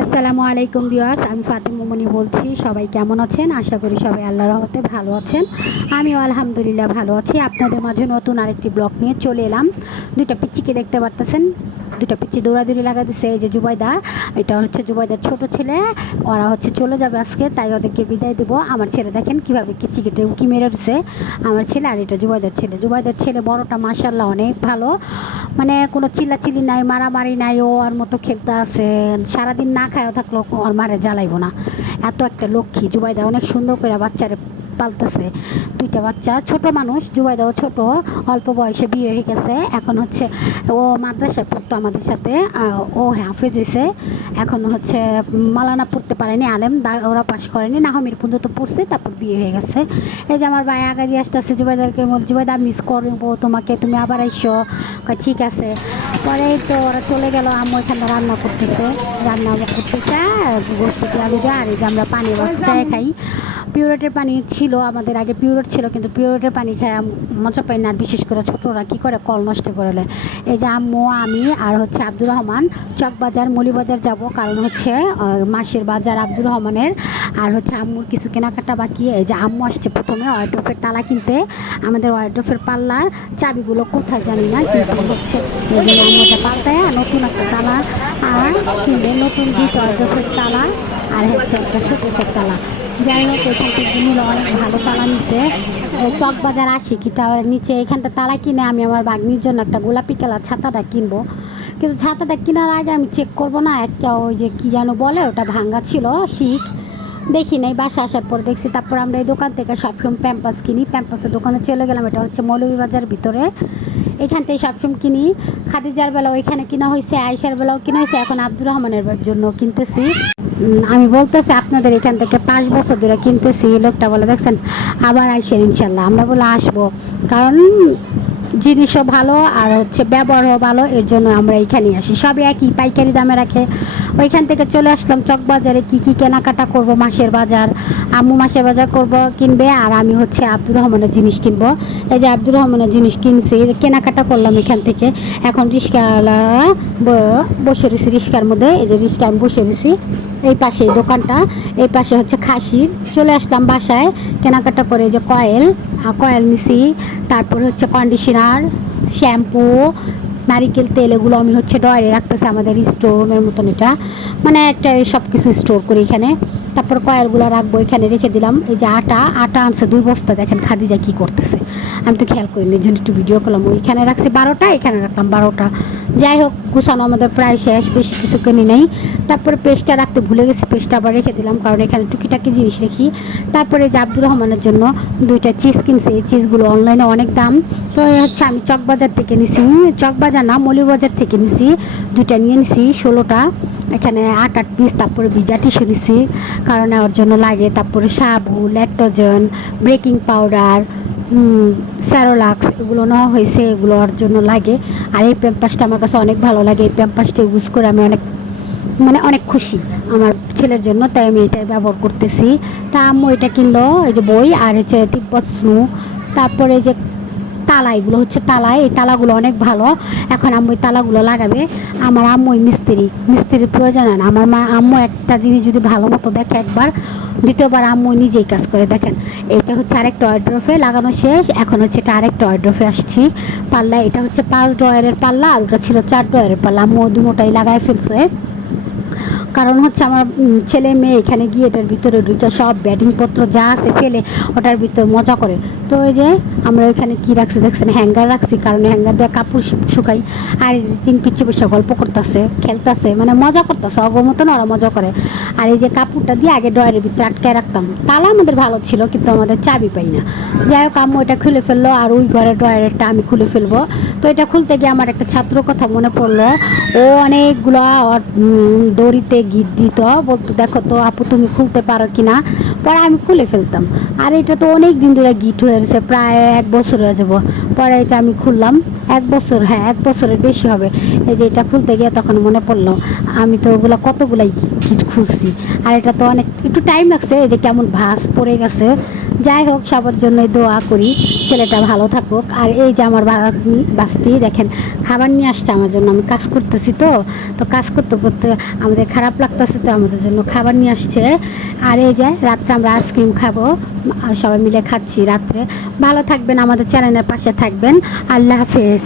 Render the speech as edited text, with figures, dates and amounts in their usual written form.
আসসালামু আলাইকুম ভিউয়ার্স, আমি ফাতেমা মনি বলছি। সবাই কেমন আছেন? আশা করি সবাই আল্লাহর রহমতে ভালো আছেন। আমিও আলহামদুলিল্লাহ ভালো আছি। আপনাদের মাঝে নতুন আরেকটি ব্লগ নিয়ে চলে এলাম। দুইটা পিচ্চিকে দেখতে পারতেছেন, দুটা পিচ্চি দৌড়াদৌড়ি লাগাতেছে। এই যে জুবাইদা, এটা হচ্ছে জুবাইদার ছোট ছেলে। ওরা হচ্ছে চলে যাবে আজকে, তাই ওদেরকে বিদায় দেবো। আমার ছেলে দেখেন কীভাবে কিচি কেটে উঁকি মেরে উঠছে। আমার ছেলে আর এটা জুবাইদার ছেলে। জুবাইদার ছেলে বড়টা মাশাআল্লাহ অনেক ভালো, মানে কোনো চিল্লাচিল্লি নাই, মারামারি নাই, ও ওর মতো খেলতে আছে। সারাদিন না খায়ও থাকলো ওর মারে জ্বালাইবো না, এত একটা লক্ষ্মী। জুবাইদা অনেক সুন্দর করে বাচ্চারে পালতেছে। দুইটা বাচ্চা, ছোট মানুষ। জুবাইদাও ছোট, অল্প বয়সে বিয়ে হয়ে গেছে। এখন হচ্ছে ও মাদ্রাসায় পড়তো আমাদের সাথে, ও হাফেজ হয়েছে। এখন হচ্ছে মালানা পড়তে পারেনি, আলেম ওরা পাশ করেনি, নাহমির পর্যন্ত পড়ছে, তারপর বিয়ে হয়ে গেছে। এই যে আমার ভাই আগে দিয়ে আসতেছে, জুবাইদারকে বল, জুবাইদা মিস করবো তোমাকে, তুমি আবার আইসো। ঠিক আছে। পরে তো ওরা চলে গেল। আম্মু এখানে রান্না করতেছে, গোস্ত পেঁয়াজু দিয়ে। আর এই যে আমরা পানি বাসায় খাই, পিউরেটের পানি ছিল আমাদের, আগে পিউরেট ছিল, কিন্তু পিউরেটের পানি খায় মজা পাই না। বিশেষ করে ছোটরা কী করে কল নষ্ট করে নেয়। এই যে আম্মু, আমি আর হচ্ছে আব্দুর রহমান চকবাজার মৌলিবাজার যাব, কারণ হচ্ছে মাসের বাজার আব্দুর রহমানের। আর হচ্ছে আম্মুর কিছু কেনাকাটা বাকি। এই যে আম্মু আসছে প্রথমে ওয়ার্ডরোবের তালা কিনতে। আমাদের ওয়ার্ডরোবের পাল্লার চাবিগুলো কোথায় জানি না, কিন্তু হচ্ছে এই জন্য আম্মুটা পাল্টায় নতুন একটা তালা আর কিনবে, নতুন দুটো ওয়ার্ডরোবের তালা আর হচ্ছে একটা শোকেসের তালা। যাই হোক, এখান থেকে নিল অনেক ভালো তালা নিচ্ছে। চকবাজার আসি কি টাওয়ারের নিচে এখানটা তালা কিনে আমি আমার বাগনির জন্য একটা গোলাপি কালার ছাতাটা কিনবো। কিন্তু ছাতাটা কেনার আগে আমি চেক করবো না, একটা ওই যে কী যেন বলে, ওটা ভাঙ্গা ছিল, শিখ। দেখি নাই, বাসা আসার পর দেখছি। তারপর আমরা এই দোকান থেকে সবসময় প্যাম্পাস কিনি, প্যাম্পাসের দোকানে চলে গেলাম। এটা হচ্ছে মৌলভীবাজার ভিতরে, এখান থেকে সবসময় কিনি। খাদিজার বেলাও এখানে কিনা হয়েছে, আয়সার বেলাও কিনা হয়েছে, এখন আব্দুর রহমানের জন্য কিনতেছি। আমি বলতেছি আপনাদের এখান থেকে 5 বছর ধরে কিনতেছি। লোকটা বলে দেখছেন আবার আইসেন ইনশাল্লাহ। আমরা বলে আসবো, কারণ জিনিসও ভালো আর হচ্ছে ব্যবহারও ভালো, এর জন্য আমরা এইখানেই আসি। সবই একই পাইকারি দামে রাখে। ওইখান থেকে চলে আসলাম চকবাজারে, কী কী কেনাকাটা করব। মাসের বাজার, আম্মু মাসের বাজার করব কিনবে, আর আমি হচ্ছে আব্দুর রহমানের জিনিস কিনবো। এই যে আব্দুর রহমানের জিনিস কিনছি, কেনাকাটা করলাম এখান থেকে। এখন রিক্সাওয়ালা বসে রয়েছি রিক্সার মধ্যে। এই যে রিক্সা আমি বসে রয়েছি, এই পাশে এই দোকানটা, এই পাশে হচ্ছে খাসির। চলে আসলাম বাসায় কেনাকাটা করে। যে কয়েল নিছি, তারপর হচ্ছে কন্ডিশনার, শ্যাম্পু, নারিকেল তেল, এগুলো আমি হচ্ছে ডয়ারে রাখতেছি আমাদের স্টোর রুমের মতন। এটা মানে একটা সব কিছু স্টোর করি এখানে। তারপর কয়েলগুলো রাখবো এখানে, রেখে দিলাম। এই যে আটা আনছে 2 বস্তা, দেখেন খাদিজা কী করতেছে, আমি তো খেয়াল করিনি, জন্য একটু ভিডিও করলাম। ওইখানে রাখছি 12টা, এখানে রাখলাম 12টা। যাই হোক, গুছানো আমাদের প্রায় শেষ, বেশি কিছু কিনি নেই। তারপরে পেস্টটা রাখতে ভুলে গেছি, পেস্টটা আবার রেখে দিলাম, কারণ এখানে টুকিটাকি জিনিস রাখি। তারপরে যে আব্দুর রহমানের জন্য 2টা চিজ কিনছি। এই চিজগুলো অনলাইনে অনেক দাম, তো হচ্ছে আমি চকবাজার থেকে নিছি, চকবাজার না মৌলভীবাজার থেকে নিছি। 2টা নিয়ে নিছি 16টা। এখানে 8 পিস। তারপরে ভিজা টিস্যু নিছি, কারণ ওর জন্য লাগে। তারপরে সাবু, ল্যাকটোজেন, বেকিং পাউডার, স্যারোলাক্স, এগুলো নেওয়া হয়েছে, এগুলো ওর জন্য লাগে। আর এই প্যাম্পাসটা আমার কাছে অনেক ভালো লাগে, এই প্যাম্পাসটা ইউজ করে আমি অনেক খুশি আমার ছেলের জন্য, তাই আমি এটাই ব্যবহার করতেছি। তা আম্মু এটা কিনলো, এই যে বই, আর হচ্ছে তিব্বত স্নো। তারপরে যে তালা, এগুলো হচ্ছে তালা, এই তালাগুলো অনেক ভালো। এখন আম্মু এই তালাগুলো লাগাবে। আমার আম্মুই মিস্ত্রির প্রয়োজন হয় না। আমার আম্মু একটা জিনিস যদি ভালো মতো দেখে একবার, দ্বিতীয়বার আম্মু নিজেই কাজ করে। দেখেন, এটা হচ্ছে আরেকটা ওয়ার্ডরোবে লাগানো শেষ। এখন হচ্ছে এটা আরেকটা ওয়ার্ডরোবে আসছি পাল্লা। এটা হচ্ছে 5 ড্রয়ারের পাল্লা, আর ওটা ছিল 4 ড্রয়ারের পাল্লা। আম্মু দুটোটাই লাগাই ফেলছে, কারণ হচ্ছে আমার ছেলে মেয়ে এখানে গিয়ে এটার ভিতরে ঢুকে সব ব্যাটিংপত্র যা আছে ফেলে ওটার ভিতরে মজা করে। তো ওই যে আমরা এখানে কী রাখছি দেখছেন, হ্যাঙ্গার রাখছি, কারণ হ্যাঙ্গার দিয়ে কাপড় শুকাই। আর এই যে 3 পিচ্ছি বসে গল্প করতেছে, খেলতেছে, মানে মজা করতেছে, অগমতন ওরা মজা করে। আর এই যে কাপড়টা দিয়ে আগে ডয়ারের ভিতরে আটকায় রাখতাম। তালা আমাদের ভালো ছিল, কিন্তু আমাদের চাবি পাই না। যাই হোক, আম্মু এটা খুলে ফেললো, আর ওই ঘরের ডয়ারেরটা আমি খুলে ফেলবো। তো এটা খুলতে গিয়ে আমার একটা ছাত্র কথা মনে পড়লো। ও অনেকগুলো দড়িতে গিট দিত, বলতো দেখো তো আপু তুমি খুলতে পারো কি না। পরে আমি খুলে ফেলতাম। আর এটা তো অনেক দিন ধরে গিট হয়ে গেছে, প্রায় 1 বছর হয়ে যাবো। পরে এটা আমি খুললাম, 1 বছর, হ্যাঁ 1 বছরের বেশি হবে। এই যে এটা খুলতে গিয়ে তখন মনে পড়লো আমি তো ওগুলো কতগুলাই গিট খুলছি। আর এটা তো অনেক একটু টাইম লাগছে, এই যে কেমন ভাঁজ পড়ে গেছে। যাই হোক, সবার জন্যই দোয়া করি, ছেলেটা ভালো থাকুক। আর এই যে আমার বাস্তি দেখেন খাবার নিয়ে আসছে আমার জন্য, আমি কাজ করতেছি তো কাজ করতে করতে আমাদের খারাপ লাগতেছে, তো আমাদের জন্য খাবার নিয়ে আসছে। আর এই যে রাত্রে আমরা আইসক্রিম খাবো, সবাই মিলে খাচ্ছি রাত্রে। ভালো থাকবেন, আমাদের চ্যানেলের পাশে থাকবেন। আল্লাহ হাফেজ।